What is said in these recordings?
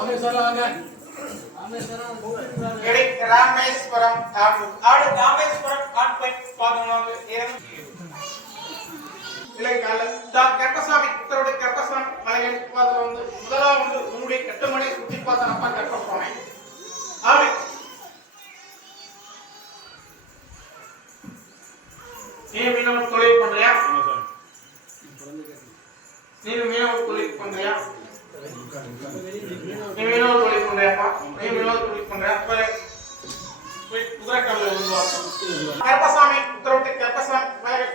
Rameswaram Rameswaram conference பாதமாக Karuppasamy உத்தரவுடைய Karuppasamy மலைகள் வந்து முதலாவது வந்து உன்னுடைய கட்டுமனை சுத்தி பார்த்த அப்பா கற்ப போனேன். நீ மீனவ தொழில் பண்றியா? நீ மீனவ தொழில் பண்றியா? நீ மீனவ தொழில் பண்றியாப்பா? நீ மீனவ தொழில் பண்றியா? கற்பசாமி உத்தரவுடைய கற்பசாமி மலைகள்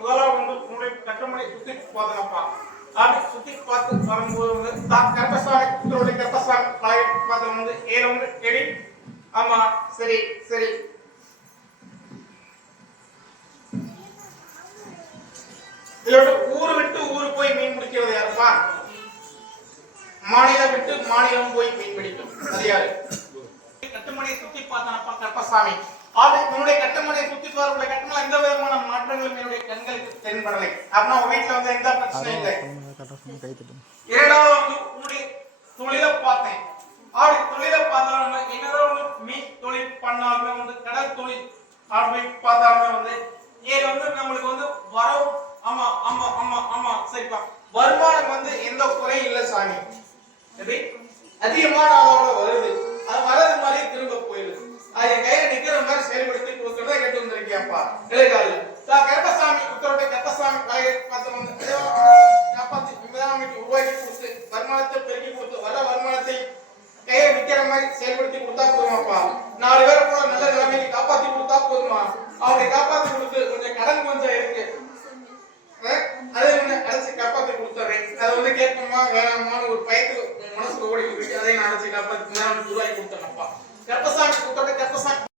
முதலாவது வந்து உன்னுடைய கட்டுமனை சுத்தி பார்த்தனப்பா. சுத்தி பார்த்து வரும்போது வந்து கற்பசாமி உத்தரவுடைய கற்பசாமி மலைகள் பார்த்து வந்து ஏழு வந்து எடி. ஆமா சரி சரி. ஊரு விட்டு ஊரு போய் மீன் பிடிக்கிறது யாருப்பா? மாநிலம் விட்டு மாநிலம் போய் மீன் பிடிக்கும் அது யாரு? கட்டுமனையை சுத்தி பார்த்தானப்பா கற்பசாமி. உன்னுடைய கட்டுமனையை சுத்தி பார்க்கிற கட்டுமனை எந்த விதமான மாற்றங்களும் என்னுடைய கண்களுக்கு தென்படலை. அப்படின்னா உங்க வீட்டுல வந்து எந்த பிரச்சனையும் இல்லை. இரண்டாவது வந்து உன்னுடைய தொழிலை பார்த்தேன். தொழிலை பார்த்தாலுமே என்னதான் மீன் தொழில் பண்ணாலுமே வந்து கடல் தொழில் பார்த்தாலுமே வந்து இது வந்து நம்மளுக்கு வந்து வரவு. ஆமா ஆமா ஆமா ஆமா சரிப்பா. வருமானம் வந்து எந்த குறையும் இல்லை சாமி. அதிகமான அளவுல வருது. அது வரது மாதிரி திரும்ப போயிடுது. அது என் கையில நிக்கிற மாதிரி செயல்படுத்தி கொடுக்கறத கேட்டு வந்திருக்கியாப்பா. இளைஞர்கள் கற்பசாமி உத்தரவுடைய கற்பசாமி கலையை பார்த்து வந்து காப்பாத்தி உருவாக்கி கொடுத்து வருமானத்தை பெருக்கி கொடுத்து வர வருமானத்தை கையை விற்கிற மாதிரி செயல்படுத்தி கொடுத்தா போதுமாப்பா. 4 பேரை போல நல்ல நிலைமைக்கு காப்பாத்தி கொடுத்தா போதுமா? அவரை காப்பாத்தி கொடுத்து கொஞ்சம் கடன் கொஞ்சம் இருக்கு, அதை அழைச்சி காப்பாத்தி கொடுத்துறேன். அதை வந்து கேட்போமா வேணாமான்னு ஒரு பயத்து மனசுக்கு ஓடி இருக்கு. அதை நான் அழைச்சி காப்பாத்தி உருவாக்கி கொடுத்தேன்ப்பா. கற்பசாமி